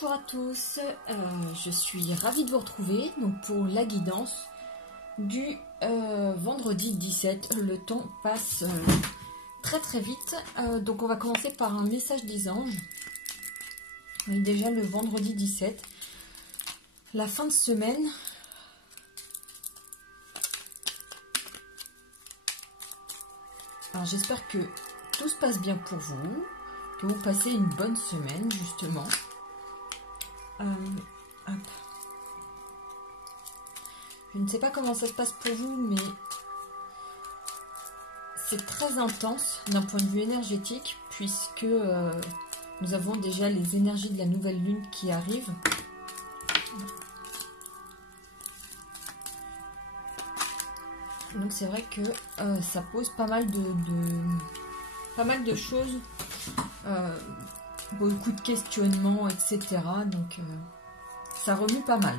Bonjour à tous, je suis ravie de vous retrouver donc pour la guidance du vendredi 17. Le temps passe très vite, donc on va commencer par un message des anges. Oui, déjà le vendredi 17, la fin de semaine. Alors j'espère que tout se passe bien pour vous, que vous passez une bonne semaine justement. Hop. Je ne sais pas comment ça se passe pour vous, mais c'est très intense d'un point de vue énergétique, puisque nous avons déjà les énergies de la nouvelle lune qui arrivent. Donc c'est vrai que ça pose pas mal de choses, beaucoup de questionnements, etc. Donc ça remue pas mal.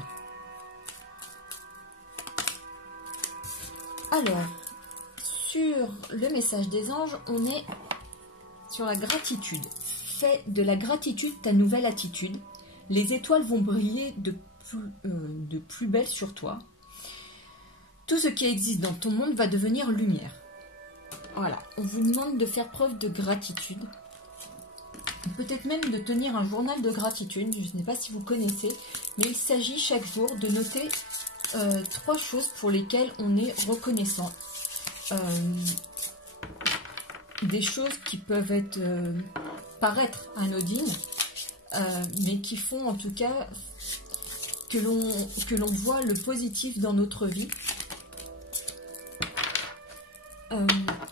Alors, sur le message des anges, on est sur la gratitude. Fais de la gratitude ta nouvelle attitude. Les étoiles vont briller de plus belle sur toi. Tout ce qui existe dans ton monde va devenir lumière. Voilà, on vous demande de faire preuve de gratitude. Peut-être même de tenir un journal de gratitude. Je ne sais pas si vous connaissez, mais il s'agit chaque jour de noter 3 choses pour lesquelles on est reconnaissant. Des choses qui peuvent être paraître anodines, mais qui font en tout cas que l'on voit le positif dans notre vie.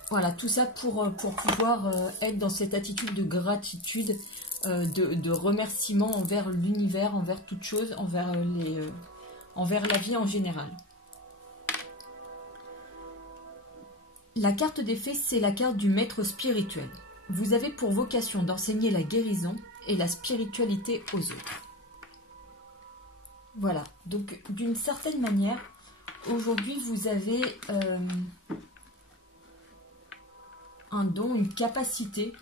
Voilà, tout ça pour pouvoir être dans cette attitude de gratitude, de remerciement envers l'univers, envers toute chose, envers la vie en général. La carte des fées, c'est la carte du maître spirituel. Vous avez pour vocation d'enseigner la guérison et la spiritualité aux autres. Voilà, donc d'une certaine manière, aujourd'hui vous avez un don, une capacité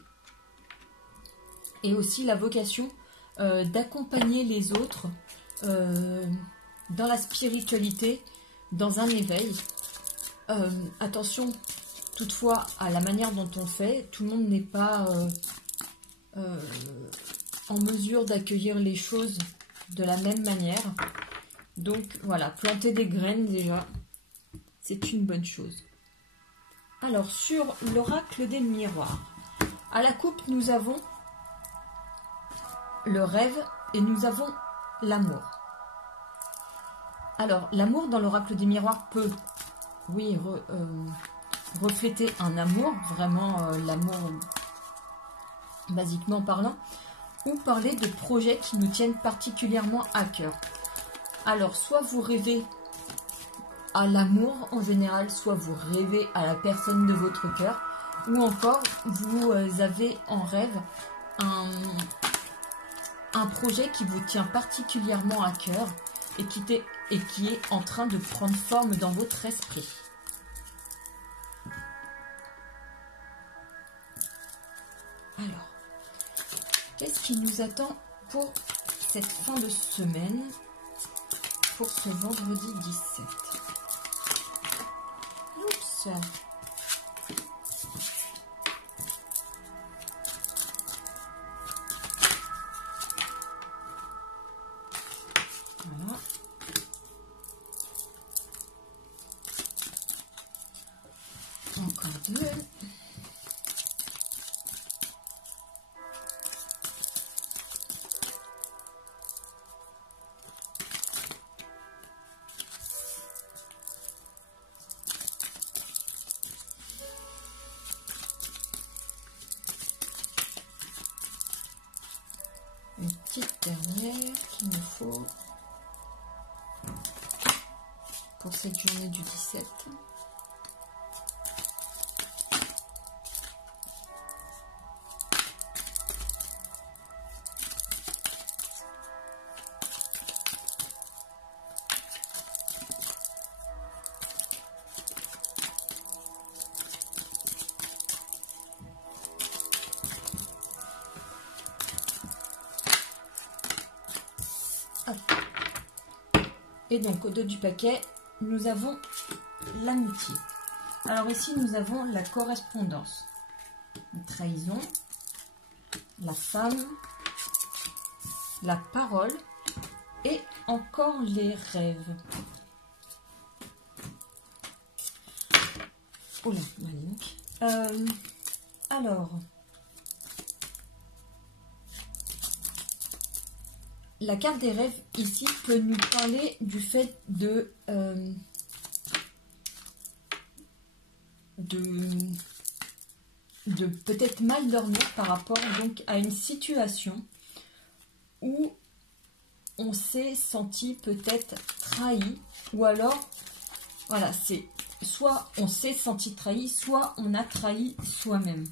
et aussi la vocation d'accompagner les autres dans la spiritualité, dans un éveil. Attention toutefois à la manière dont on fait, tout le monde n'est pas en mesure d'accueillir les choses de la même manière. Donc voilà, planter des graines déjà, c'est une bonne chose. Alors sur l'oracle des miroirs, à la coupe nous avons le rêve et nous avons l'amour. Alors l'amour dans l'oracle des miroirs peut, oui, refléter un amour, vraiment l'amour basiquement parlant, ou parler de projets qui nous tiennent particulièrement à cœur. Alors soit vous rêvez à l'amour en général, soit vous rêvez à la personne de votre cœur, ou encore vous avez en rêve un projet qui vous tient particulièrement à cœur et qui est en train de prendre forme dans votre esprit. Alors, qu'est-ce qui nous attend pour cette fin de semaine, pour ce vendredi 17 ? Oups. Voilà. Encore 2. Une petite dernière qu'il me faut pour cette journée du 17. Hop. Et donc au dos du paquet, nous avons l'amitié. Alors ici, nous avons la correspondance, la trahison, la femme, la parole et encore les rêves. Oula, alors, la carte des rêves ici peut nous parler du fait de peut-être mal dormir par rapport donc à une situation où on s'est senti peut-être trahi, ou alors voilà, c'est soit on s'est senti trahi, soit on a trahi soi-même.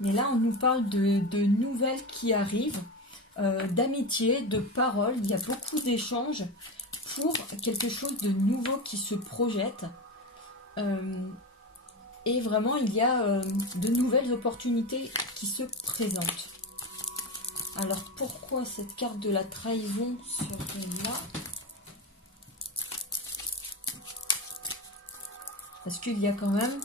Mais là on nous parle de nouvelles qui arrivent, d'amitié, de paroles. Il y a beaucoup d'échanges pour quelque chose de nouveau qui se projette. Et vraiment, il y a de nouvelles opportunités qui se présentent. Alors, pourquoi cette carte de la trahison serait là? Parce qu'il y a quand même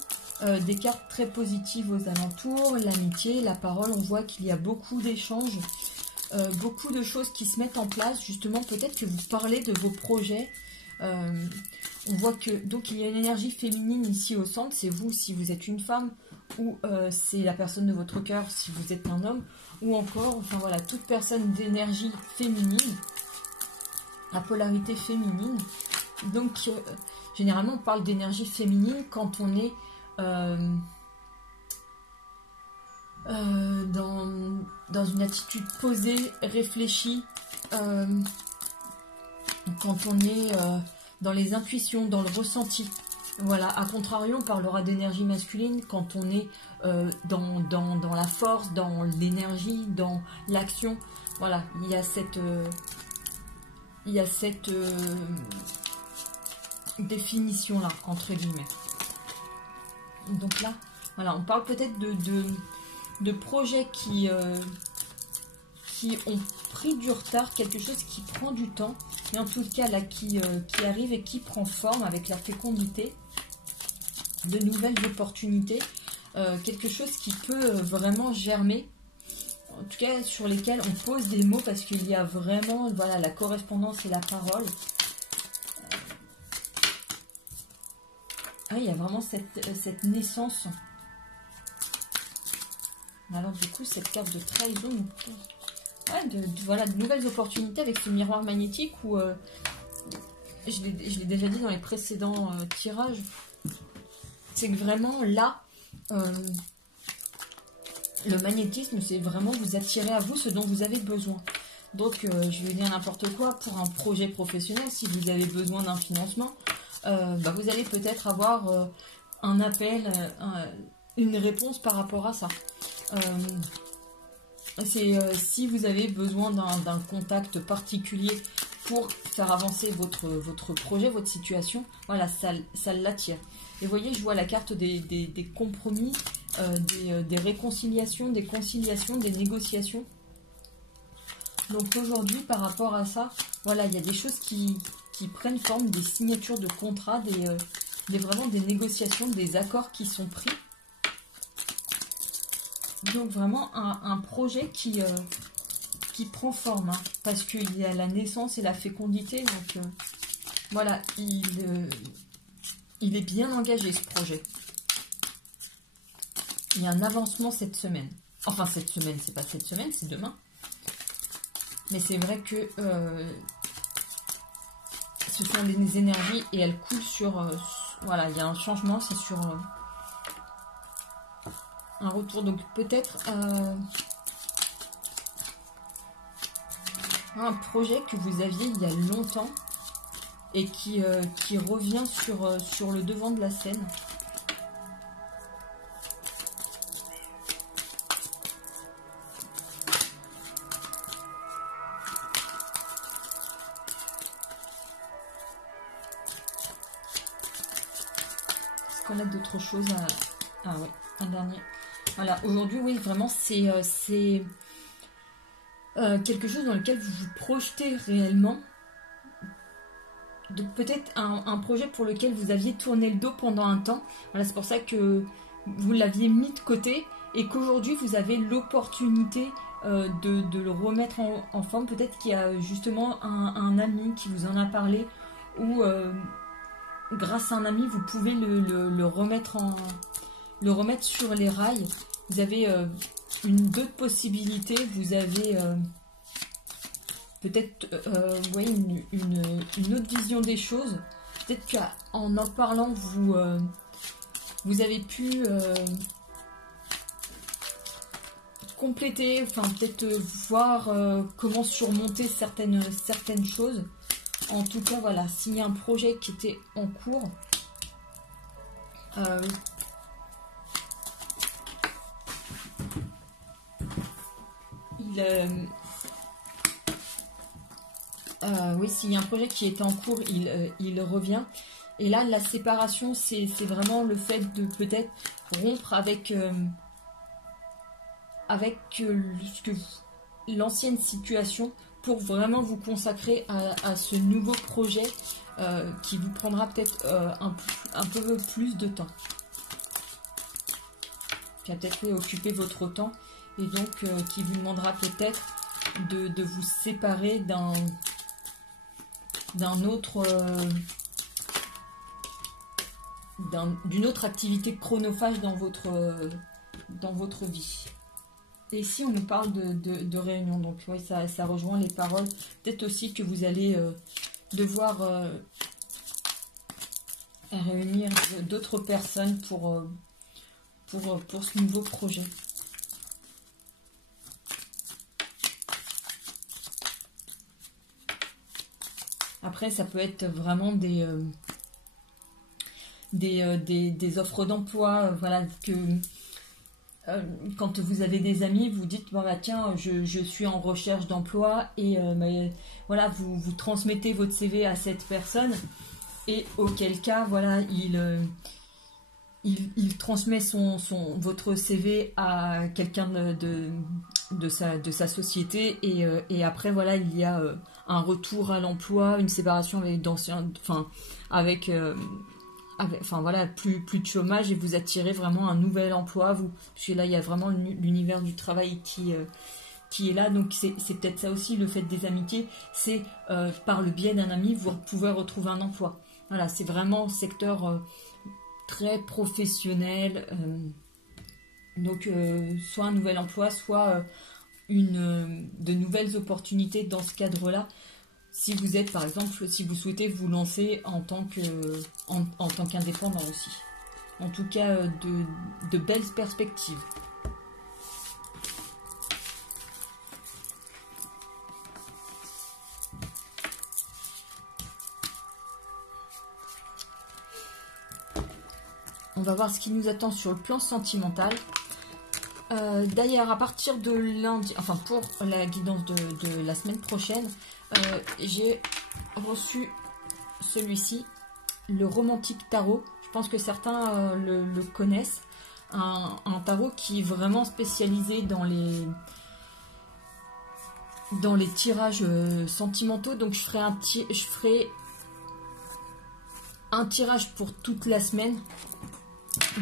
des cartes très positives aux alentours. L'amitié, la parole, on voit qu'il y a beaucoup d'échanges. Beaucoup de choses qui se mettent en place. Justement, peut-être que vous parlez de vos projets. On voit que donc il y a une énergie féminine ici au centre, c'est vous si vous êtes une femme, ou c'est la personne de votre cœur si vous êtes un homme, ou encore, enfin voilà, toute personne d'énergie féminine, la polarité féminine. Donc généralement on parle d'énergie féminine quand on est dans une attitude posée, réfléchie, quand on est dans les intuitions, dans le ressenti. Voilà, à contrario, on parlera d'énergie masculine quand on est dans la force, dans l'énergie, dans l'action. Voilà, il y a cette définition-là, entre guillemets. Donc là, voilà, on parle peut-être de projets qui ont pris du retard, quelque chose qui prend du temps, mais en tout cas là qui arrive et qui prend forme avec la fécondité, de nouvelles opportunités, quelque chose qui peut vraiment germer, en tout cas sur lesquels on pose des mots parce qu'il y a vraiment voilà, la correspondance et la parole. Ah, il y a vraiment cette naissance. Alors du coup cette carte de trahison, ouais, voilà, de nouvelles opportunités avec ce miroir magnétique où je l'ai déjà dit dans les précédents tirages, c'est que vraiment là le magnétisme c'est vraiment vous attirer à vous ce dont vous avez besoin. Donc je vais dire n'importe quoi, pour un projet professionnel, si vous avez besoin d'un financement, vous allez peut-être avoir un appel, une réponse par rapport à ça. Si vous avez besoin d'un contact particulier pour faire avancer votre projet, votre situation, voilà, ça l'attire. Et vous voyez, je vois la carte des compromis, des réconciliations, des conciliations, des négociations. Donc aujourd'hui, par rapport à ça, voilà, il y a des choses qui prennent forme, des signatures de contrats, vraiment des négociations, des accords qui sont pris. Donc vraiment un projet qui prend forme, hein, parce qu'il y a la naissance et la fécondité. Donc voilà, il est bien engagé ce projet. Il y a un avancement cette semaine. Enfin cette semaine, c'est pas cette semaine, c'est demain. Mais c'est vrai que ce sont des énergies et elles coulent sur... voilà, il y a un changement, c'est sur... un retour, donc peut-être un projet que vous aviez il y a longtemps et qui revient sur le devant de la scène. Est-ce qu'on a d'autres choses à... Ah ouais. un dernier. Voilà, aujourd'hui, oui, vraiment, c'est quelque chose dans lequel vous vous projetez réellement. Donc peut-être un projet pour lequel vous aviez tourné le dos pendant un temps. Voilà, c'est pour ça que vous l'aviez mis de côté et qu'aujourd'hui vous avez l'opportunité de le remettre en forme. Peut-être qu'il y a justement un ami qui vous en a parlé ou grâce à un ami vous pouvez le remettre sur les rails. Vous avez d'autres possibilités. Vous avez peut-être une autre vision des choses. Peut-être qu'en en parlant, vous avez pu compléter, enfin peut-être voir comment surmonter certaines choses. En tout cas, voilà, s'il y a un projet qui était en cours, oui, s'il y a un projet qui était en cours, il revient. Et là, la séparation, c'est vraiment le fait de peut-être rompre avec l'ancienne situation pour vraiment vous consacrer à ce nouveau projet qui vous prendra peut-être un peu plus de temps. Qui va peut-être occuper votre temps et donc qui vous demandera peut-être de vous séparer d'une autre activité chronophage dans votre vie. Et ici on nous parle de réunion, donc oui, ça rejoint les paroles. Peut-être aussi que vous allez devoir réunir d'autres personnes pour ce nouveau projet. Après, ça peut être vraiment des offres d'emploi, voilà, que quand vous avez des amis, vous dites bon, bah, tiens, je suis en recherche d'emploi et voilà, vous transmettez votre CV à cette personne et auquel cas, voilà, il transmet votre CV à quelqu'un de sa société et après voilà il y a un retour à l'emploi, une séparation avec d'anciens, avec voilà plus de chômage et vous attirez vraiment un nouvel emploi parce que là il y a vraiment l'univers du travail qui est là, donc c'est peut-être ça aussi le fait des amitiés, c'est par le biais d'un ami vous pouvez retrouver un emploi. Voilà, c'est vraiment secteur très professionnel, donc soit un nouvel emploi, soit de nouvelles opportunités dans ce cadre-là. Si vous êtes, par exemple, si vous souhaitez vous lancer en tant qu'indépendant aussi. En tout cas, de belles perspectives. On va voir ce qui nous attend sur le plan sentimental. D'ailleurs, à partir de lundi, enfin pour la guidance de la semaine prochaine, j'ai reçu celui-ci, le Romantique Tarot. Je pense que certains le connaissent. Un tarot qui est vraiment spécialisé dans les tirages sentimentaux. Donc je ferai un tirage pour toute la semaine.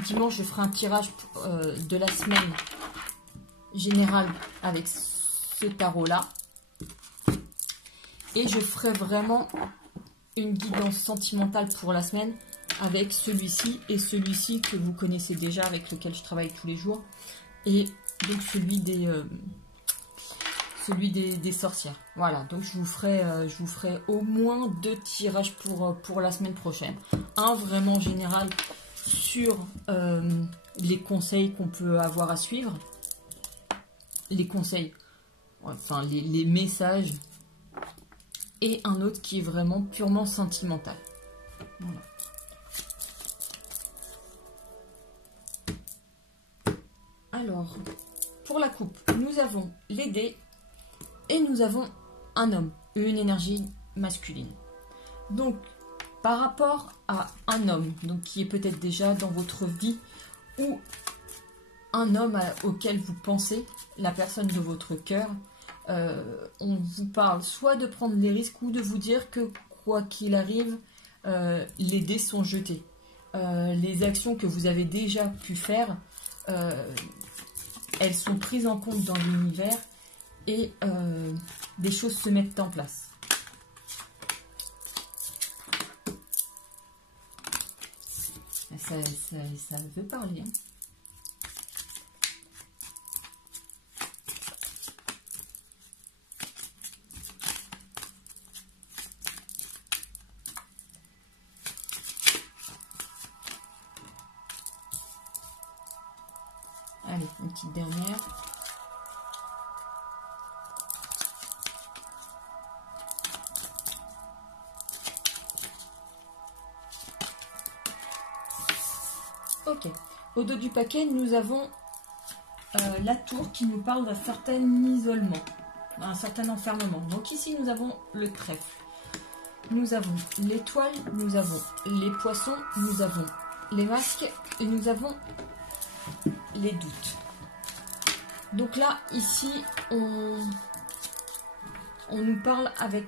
Dimanche, je ferai un tirage de la semaine générale avec ce tarot-là. Et je ferai vraiment une guidance sentimentale pour la semaine avec celui-ci et celui-ci que vous connaissez déjà, avec lequel je travaille tous les jours. Et donc celui des sorcières. Voilà, donc je vous ferai au moins 2 tirages pour la semaine prochaine. Un vraiment général sur les conseils qu'on peut avoir à suivre, les conseils, enfin les messages, et un autre qui est vraiment purement sentimental. Voilà. Alors, pour la coupe, nous avons les dés et nous avons un homme, une énergie masculine. Donc, par rapport à un homme, donc qui est peut-être déjà dans votre vie, ou un homme auquel vous pensez, la personne de votre cœur. On vous parle soit de prendre des risques ou de vous dire que quoi qu'il arrive, les dés sont jetés. Les actions que vous avez déjà pu faire, elles sont prises en compte dans l'univers et des choses se mettent en place. Ça veut parler. Hein. Allez, une petite dernière. Ok. Au dos du paquet, nous avons la tour qui nous parle d'un certain isolement, d'un certain enfermement. Donc ici, nous avons le trèfle. Nous avons l'étoile, nous avons les poissons, nous avons les masques et nous avons les doutes. Donc là, ici, on nous parle avec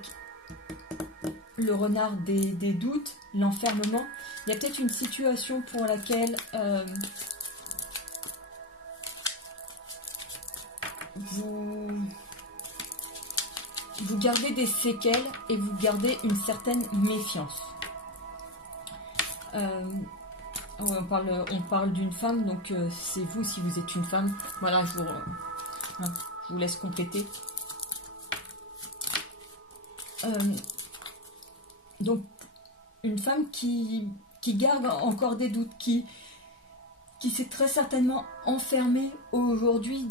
le renard des doutes, l'enfermement. Il y a peut-être une situation pour laquelle vous gardez des séquelles et vous gardez une certaine méfiance. On parle d'une femme, donc c'est vous si vous êtes une femme. Voilà, je vous laisse compléter. Donc, une femme qui garde encore des doutes, qui s'est très certainement enfermée aujourd'hui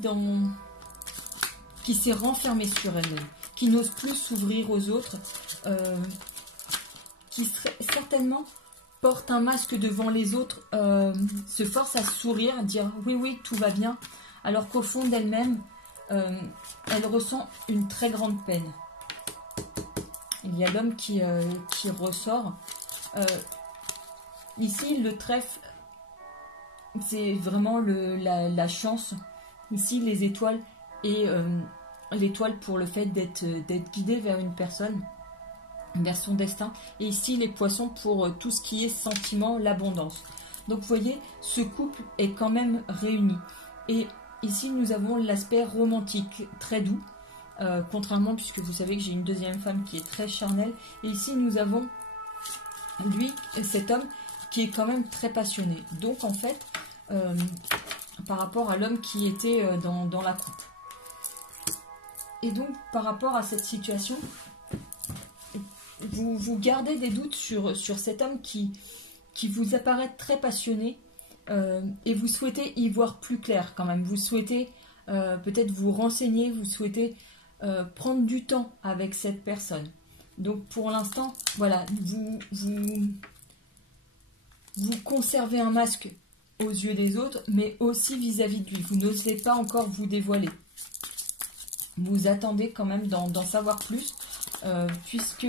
qui s'est renfermée sur elle-même, qui n'ose plus s'ouvrir aux autres, qui certainement porte un masque devant les autres, se force à sourire, dire oui, oui, tout va bien, alors qu'au fond d'elle-même, elle ressent une très grande peine. Il y a l'homme qui ressort. Ici, le trèfle, c'est vraiment la chance. Ici, les étoiles et l'étoile pour le fait d'être guidé vers une personne, vers son destin. Et ici, les poissons pour tout ce qui est sentiment, l'abondance. Donc, vous voyez, ce couple est quand même réuni. Et ici, nous avons l'aspect romantique, très doux. Contrairement, puisque vous savez que j'ai une deuxième femme qui est très charnelle. Et ici, nous avons lui, cet homme, qui est quand même très passionné. Donc, en fait, par rapport à l'homme qui était dans la coupe. Et donc, par rapport à cette situation, vous gardez des doutes sur cet homme qui vous apparaît très passionné et vous souhaitez y voir plus clair quand même. Vous souhaitez peut-être vous renseigner, vous souhaitez prendre du temps avec cette personne. Donc pour l'instant, voilà, vous conservez un masque aux yeux des autres, mais aussi vis-à-vis de lui. Vous n'osez pas encore vous dévoiler. Vous attendez quand même d'en savoir plus, puisque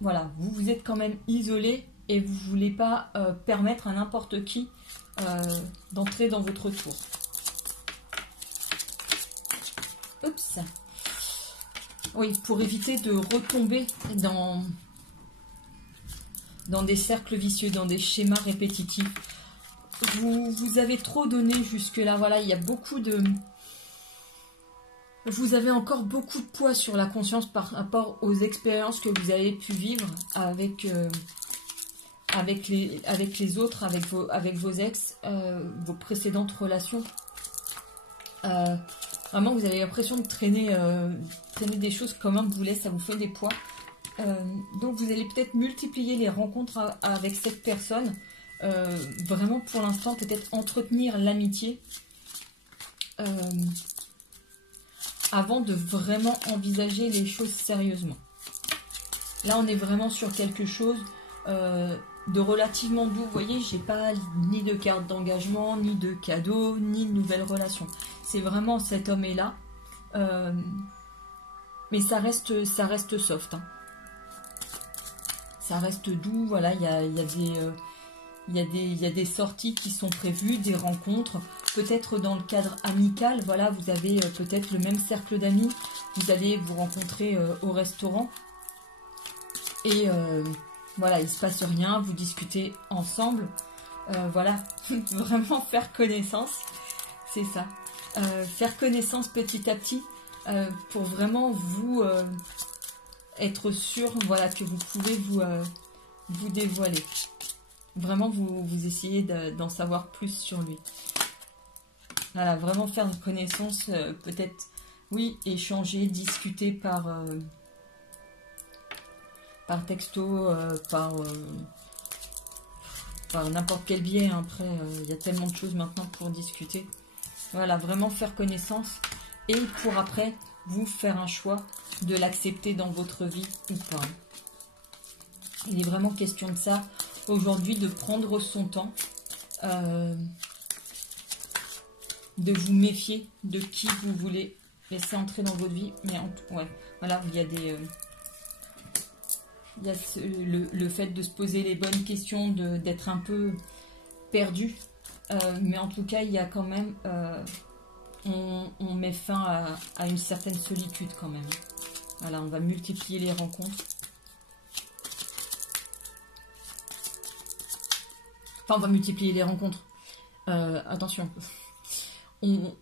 voilà, vous êtes quand même isolé et vous ne voulez pas permettre à n'importe qui d'entrer dans votre tour. Oups. Oui, pour éviter de retomber dans des cercles vicieux, dans des schémas répétitifs. Vous avez trop donné jusque-là. Voilà, il y a beaucoup de... Vous avez encore beaucoup de poids sur la conscience par rapport aux expériences que vous avez pu vivre avec les autres, avec vos ex, vos précédentes relations. Vraiment, vous avez l'impression de traîner des choses comme un boulet, ça vous fait des poids. Donc, vous allez peut-être multiplier les rencontres avec cette personne. Vraiment, pour l'instant, peut-être entretenir l'amitié. Avant de vraiment envisager les choses sérieusement. Là, on est vraiment sur quelque chose de relativement doux. Vous voyez, j'ai pas ni de carte d'engagement, ni de cadeau, ni de nouvelles relations. C'est vraiment cet homme est là. Mais ça reste ça reste doux. Voilà, il il y a des sorties qui sont prévues, des rencontres, peut-être dans le cadre amical, voilà, vous avez peut-être le même cercle d'amis, vous allez vous rencontrer au restaurant, et voilà, il ne se passe rien, vous discutez ensemble, voilà, vraiment faire connaissance, c'est ça, faire connaissance petit à petit, pour vraiment vous être sûr, voilà, que vous pouvez vous dévoiler. Vraiment, vous essayez d'en savoir plus sur lui. Voilà, vraiment faire une connaissance, peut-être, oui, échanger, discuter par texto, par n'importe quel biais. Hein. Après, il y a tellement de choses maintenant pour discuter. Voilà, vraiment faire connaissance et pour après, vous faire un choix de l'accepter dans votre vie ou pas. Il est vraiment question de ça. Aujourd'hui, de prendre son temps, de vous méfier de qui vous voulez laisser entrer dans votre vie. Mais ouais, voilà, il y a des, il y a le fait de se poser les bonnes questions, d'être un peu perdu. Mais en tout cas, il y a quand même, on met fin à une certaine solitude quand même. Voilà, on va multiplier les rencontres. Enfin, on va multiplier les rencontres. Attention. On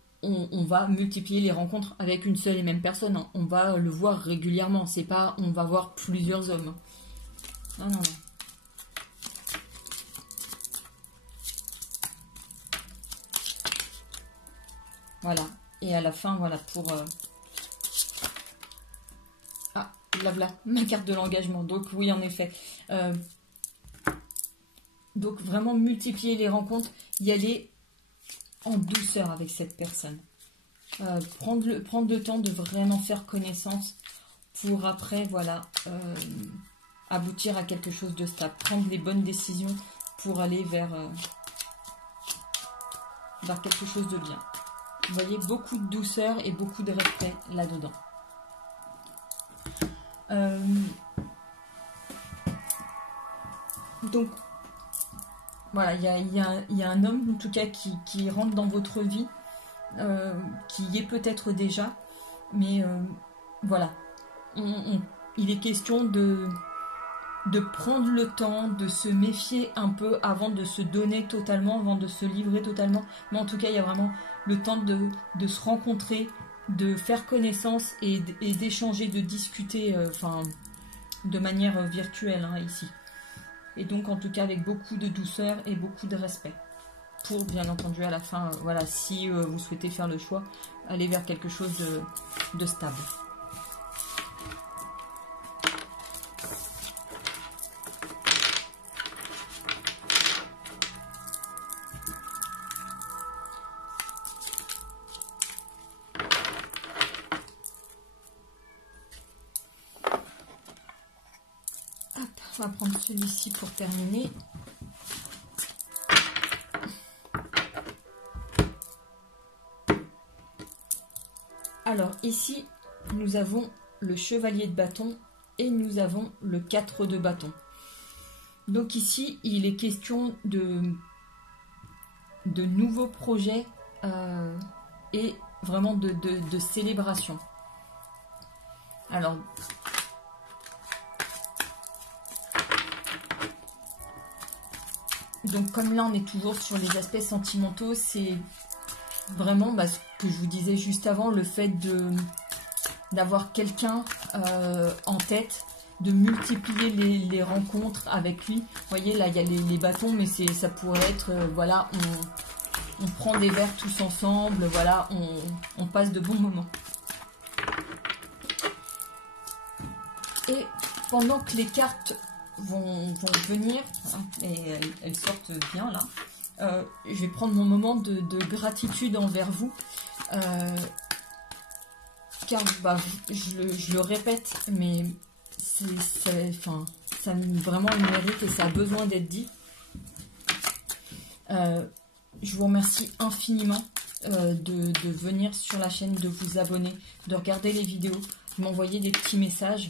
va multiplier les rencontres avec une seule et même personne. Hein. On va le voir régulièrement. C'est pas on va voir plusieurs hommes. Non, non, non. Voilà. Et à la fin, voilà, pour... Ah, blabla, ma carte de l'engagement. Donc oui, en effet. Donc vraiment multiplier les rencontres, y aller en douceur avec cette personne. Prendre le temps de vraiment faire connaissance pour après, voilà, aboutir à quelque chose de stable. Prendre les bonnes décisions pour aller vers quelque chose de bien. Vous voyez, beaucoup de douceur et beaucoup de respect là-dedans. Donc, voilà, il y a un homme, en tout cas, qui rentre dans votre vie, qui y est peut-être déjà, mais voilà. Il est question de prendre le temps, de se méfier un peu avant de se donner totalement, avant de se livrer totalement. Mais en tout cas, il y a vraiment le temps de se rencontrer, de faire connaissance et d'échanger, de discuter, de manière virtuelle, hein, ici. Et donc, en tout cas, avec beaucoup de douceur et beaucoup de respect. Pour, bien entendu, à la fin, voilà, si vous souhaitez faire le choix, aller vers quelque chose de stable. On va prendre celui-ci pour terminer. Alors ici, nous avons le chevalier de bâton et nous avons le 4 de bâton. Donc ici, il est question de nouveaux projets et vraiment de célébration. Alors... Donc comme là on est toujours sur les aspects sentimentaux, c'est vraiment ce que je vous disais juste avant, le fait d'avoir quelqu'un en tête, de multiplier les rencontres avec lui. Vous voyez là il y a les bâtons, mais ça pourrait être, voilà, on prend des verres tous ensemble, voilà, on passe de bons moments. Et pendant que les cartes vont venir, et elles sortent bien là, je vais prendre mon moment de gratitude envers vous, car je le répète, mais ça vraiment le mérite et ça a besoin d'être dit. Je vous remercie infiniment de venir sur la chaîne, de vous abonner, de regarder les vidéos, de m'envoyer des petits messages.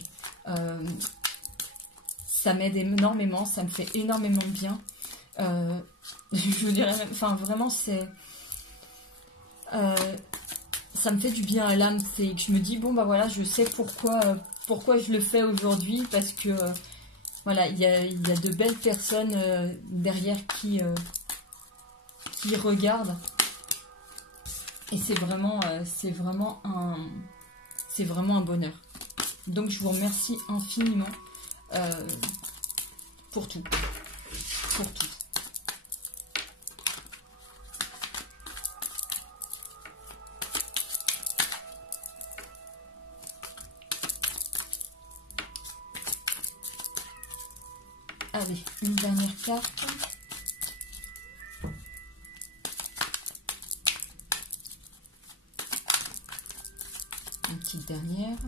Ça m'aide énormément, ça me fait énormément de bien. Je vous dirais même, enfin vraiment c'est... ça me fait du bien à l'âme, c'est que je me dis bon bah voilà, je sais pourquoi je le fais aujourd'hui, parce que voilà, il y a de belles personnes derrière qui regardent, et c'est vraiment un bonheur. Donc je vous remercie infiniment pour tout, pour tout. Allez, une dernière carte. Une petite dernière.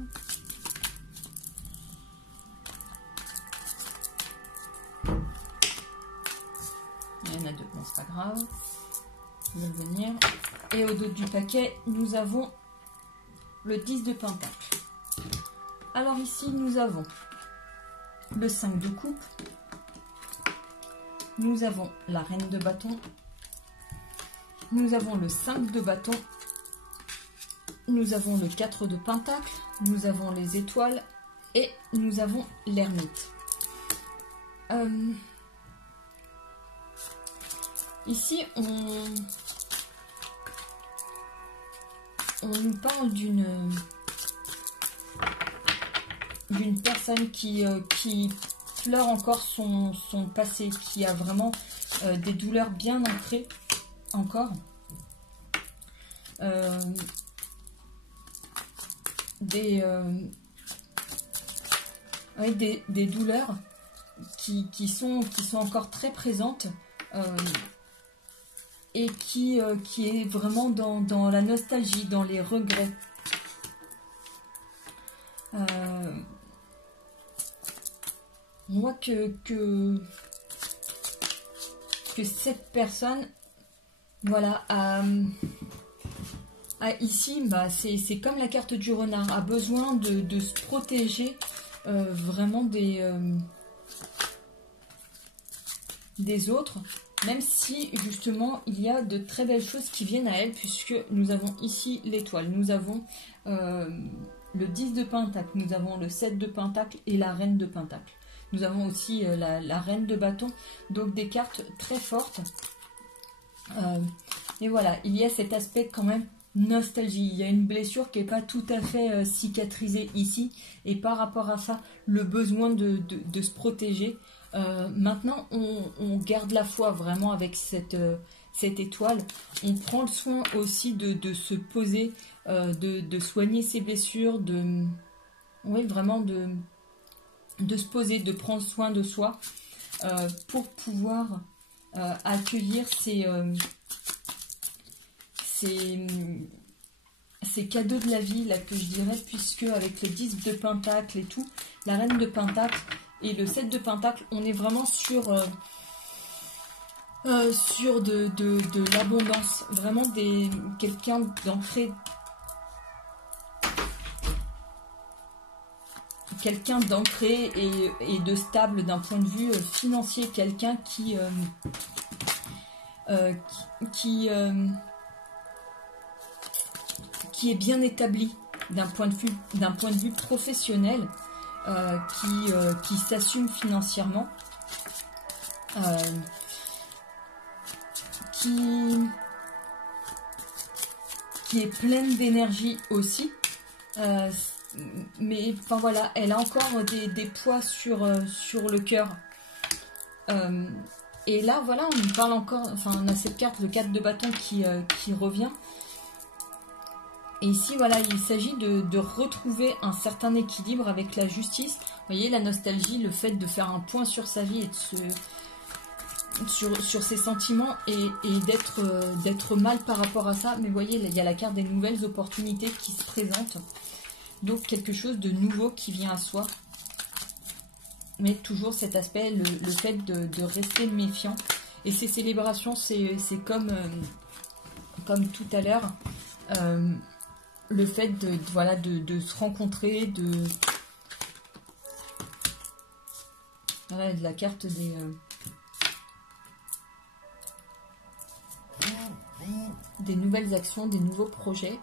Il y en a deux, bon c'est pas grave. Je vais venir. Et au dos du paquet, nous avons le 10 de pentacle. Alors ici, nous avons le 5 de coupe. Nous avons la reine de bâton. Nous avons le 5 de bâton. Nous avons le 4 de pentacle. Nous avons les étoiles. Et nous avons l'ermite. Ici, on nous parle d'une personne qui pleure encore son passé, qui a vraiment des douleurs bien ancrées encore. Des douleurs qui sont encore très présentes, et qui est vraiment dans la nostalgie, dans les regrets. On voit que cette personne, voilà, ici, bah, c'est comme la carte du renard, a besoin de se protéger vraiment des autres, même si justement il y a de très belles choses qui viennent à elle, puisque nous avons ici l'étoile, nous avons le 10 de pentacle, nous avons le 7 de pentacle et la reine de pentacle. Nous avons aussi la reine de bâton, donc des cartes très fortes. Et voilà, il y a cet aspect quand même nostalgie. Il y a une blessure qui n'est pas tout à fait cicatrisée ici, et par rapport à ça, le besoin de se protéger. Maintenant, on garde la foi vraiment avec cette étoile. On prend le soin aussi de se poser, de soigner ses blessures, vraiment de se poser, de prendre soin de soi pour pouvoir accueillir ces cadeaux de la vie, là, que je dirais, puisque avec le 10 de pentacle et tout, la reine de pentacle et le 7 de pentacle, on est vraiment sur de l'abondance, vraiment quelqu'un d'ancré, et de stable d'un point de vue financier, quelqu'un qui est bien établi d'un point de vue professionnel, qui s'assume financièrement, qui est pleine d'énergie aussi, mais enfin voilà, elle a encore des poids sur le cœur. Et là voilà, on nous parle encore, enfin on a cette carte, le 4 de bâton qui revient. Et ici, voilà, il s'agit de retrouver un certain équilibre avec la justice. Vous voyez, la nostalgie, le fait de faire un point sur sa vie et sur ses sentiments, et d'être mal par rapport à ça. Mais vous voyez, il y a la carte des nouvelles opportunités qui se présentent. Donc, quelque chose de nouveau qui vient à soi. Mais toujours cet aspect, le fait de rester méfiant. Et ces célébrations, c'est comme tout à l'heure. Le fait de se rencontrer, voilà, de la carte des nouvelles actions, des nouveaux projets.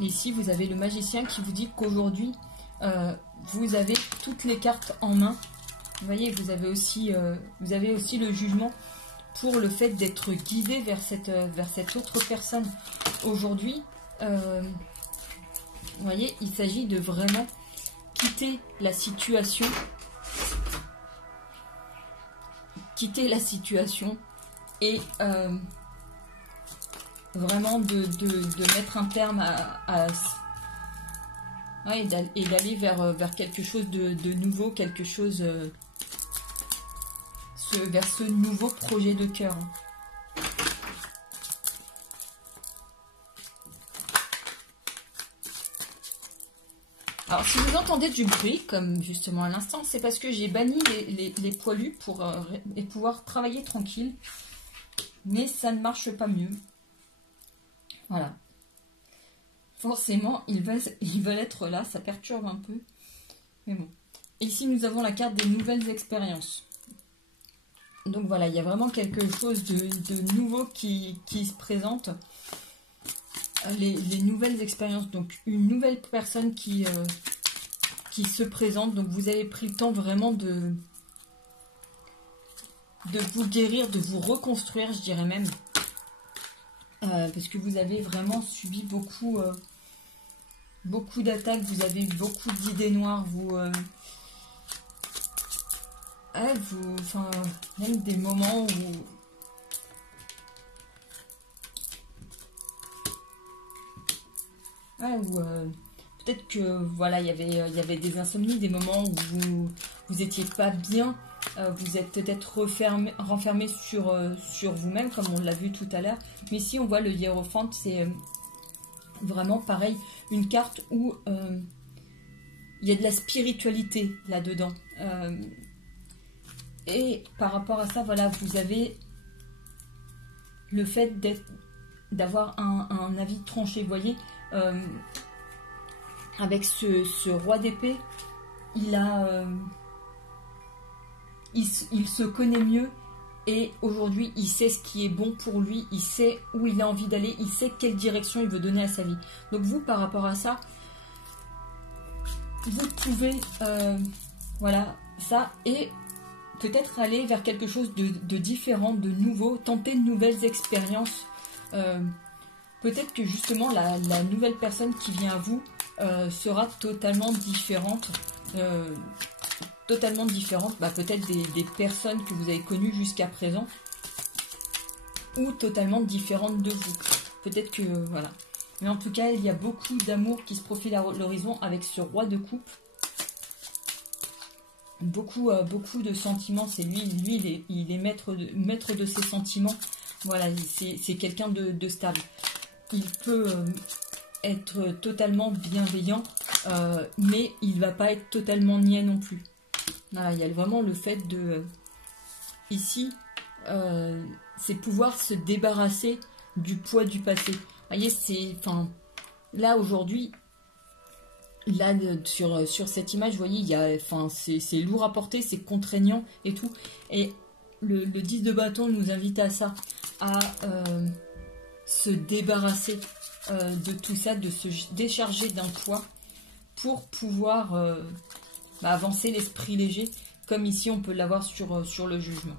Et ici, vous avez le magicien qui vous dit qu'aujourd'hui, vous avez toutes les cartes en main. Vous voyez, vous avez aussi le jugement pour le fait d'être guidé vers cette autre personne. Aujourd'hui, vous voyez, il s'agit de vraiment quitter la situation. Et vraiment de mettre un terme et d'aller vers quelque chose de nouveau, quelque chose vers ce nouveau projet de cœur. Alors si vous entendez du bruit, comme justement à l'instant, c'est parce que j'ai banni les poilus pour pouvoir travailler tranquille. Mais ça ne marche pas mieux. Voilà. Forcément, ils veulent être là, ça perturbe un peu. Mais bon. Et ici, nous avons la carte des nouvelles expériences. Donc voilà, il y a vraiment quelque chose de nouveau qui se présente. Les nouvelles expériences, donc une nouvelle personne qui se présente. Donc vous avez pris le temps vraiment de vous guérir, de vous reconstruire, je dirais même. Parce que vous avez vraiment subi beaucoup d'attaques, vous avez eu beaucoup d'idées noires, même des moments où peut-être que voilà, il y avait des insomnies, des moments où vous étiez pas bien, vous êtes peut-être renfermé sur vous-même, comme on l'a vu tout à l'heure. Mais ici, on voit le hiérophante, c'est vraiment pareil, une carte où il y a de la spiritualité là-dedans. Et par rapport à ça, voilà, vous avez le fait d'avoir un avis tranché, vous voyez. Avec ce roi d'épée, il se connaît mieux et aujourd'hui il sait ce qui est bon pour lui, il sait où il a envie d'aller, il sait quelle direction il veut donner à sa vie. Donc vous, par rapport à ça, vous pouvez voilà ça, et peut-être aller vers quelque chose de différent, de nouveau, tenter de nouvelles expériences. Peut-être que justement la nouvelle personne qui vient à vous sera totalement différente. Peut-être des personnes que vous avez connues jusqu'à présent, ou totalement différentes de vous. Peut-être que voilà. Mais en tout cas, il y a beaucoup d'amour qui se profile à l'horizon avec ce roi de coupe. Beaucoup de sentiments. C'est lui, il est maître de ses sentiments. Voilà, c'est quelqu'un de stable. Il peut être totalement bienveillant, mais il ne va pas être totalement niais non plus. Voilà, il y a vraiment le fait de... Ici, c'est pouvoir se débarrasser du poids du passé. Vous voyez, là aujourd'hui, là sur cette image, vous voyez, c'est lourd à porter, c'est contraignant et tout. Et le 10 de bâton nous invite à ça, à se débarrasser de tout ça, de se décharger d'un poids pour pouvoir avancer l'esprit léger, comme ici on peut l'avoir sur le jugement.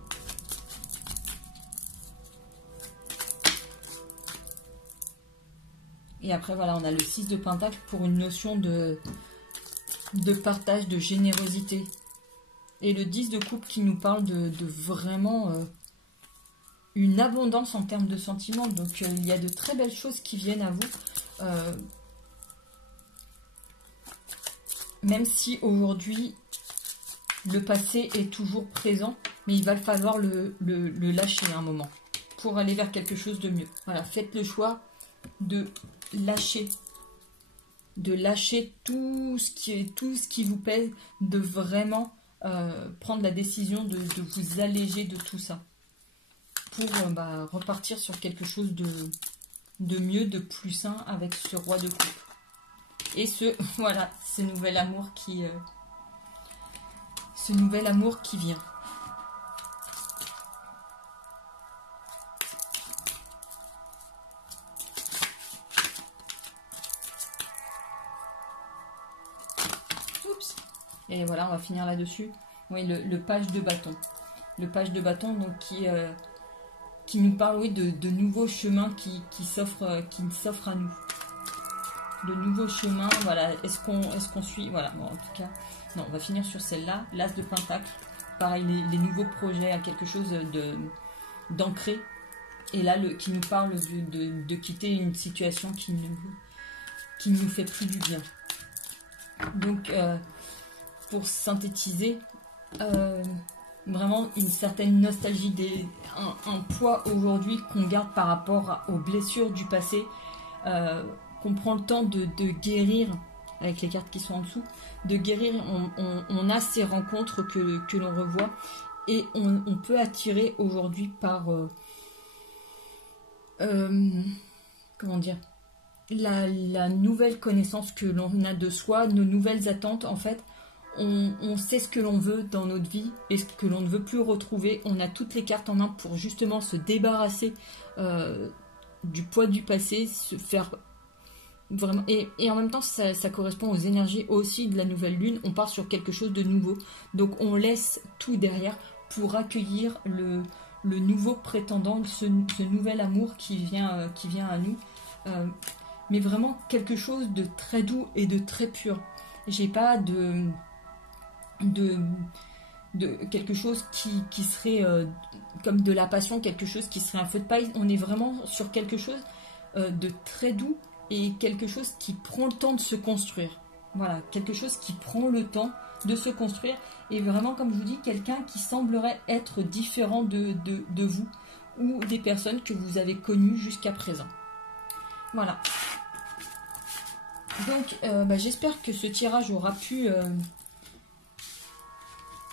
Et après voilà, on a le 6 de pentacle pour une notion de partage, de générosité. Et le 10 de coupe qui nous parle de vraiment une abondance en termes de sentiments. Donc il y a de très belles choses qui viennent à vous. Même si aujourd'hui le passé est toujours présent, mais il va falloir le lâcher à un moment pour aller vers quelque chose de mieux. Voilà, faites le choix de lâcher tout ce qui vous pèse, de vraiment prendre la décision de vous alléger de tout ça pour repartir sur quelque chose de mieux, de plus sain avec ce roi de coupe. Et ce nouvel amour qui vient. Et voilà, on va finir là-dessus. Oui, le page de bâton. Le page de bâton, donc qui nous parle, oui, de nouveaux chemins qui s'offrent à nous. De nouveaux chemins, voilà. Est-ce qu'on suit? Voilà, bon, en tout cas, non, on va finir sur celle-là. L'As de Pentacle. Pareil, les nouveaux projets, à quelque chose d'ancré. Et là, qui nous parle de quitter une situation qui ne nous fait plus du bien. Donc, pour synthétiser, vraiment une certaine nostalgie, un poids aujourd'hui qu'on garde par rapport aux blessures du passé, qu'on prend le temps de guérir, avec les cartes qui sont en dessous, de guérir. On a ces rencontres que l'on revoit, et on peut attirer aujourd'hui par... comment dire, la nouvelle connaissance que l'on a de soi, nos nouvelles attentes. En fait, on sait ce que l'on veut dans notre vie et ce que l'on ne veut plus retrouver. On a toutes les cartes en main pour justement se débarrasser du poids du passé, se faire vraiment... Et en même temps, ça correspond aux énergies aussi de la nouvelle lune. On part sur quelque chose de nouveau. Donc on laisse tout derrière pour accueillir le nouveau prétendant, ce nouvel amour qui vient à nous. Mais vraiment quelque chose de très doux et de très pur. J'ai pas de quelque chose qui serait comme de la passion, quelque chose qui serait un feu de paille. On est vraiment sur quelque chose de très doux et quelque chose qui prend le temps de se construire. Voilà, quelque chose qui prend le temps de se construire, et vraiment, comme je vous dis, quelqu'un qui semblerait être différent de vous ou des personnes que vous avez connues jusqu'à présent. Voilà. Donc, j'espère que ce tirage aura pu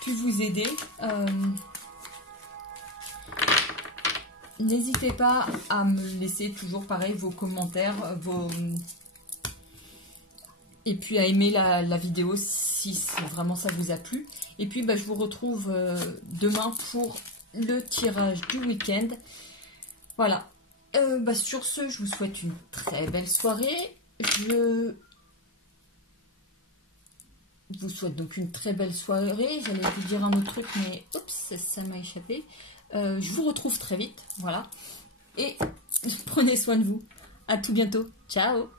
vous aider. N'hésitez pas à me laisser toujours pareil vos commentaires, et puis à aimer la vidéo si vraiment ça vous a plu. Et puis je vous retrouve demain pour le tirage du week-end. Voilà. Sur ce, je vous souhaite une très belle soirée. Je vous souhaite donc une très belle soirée. J'allais vous dire un autre truc, mais oups, ça m'a échappé. Je vous retrouve très vite. Voilà. Et prenez soin de vous. À tout bientôt. Ciao.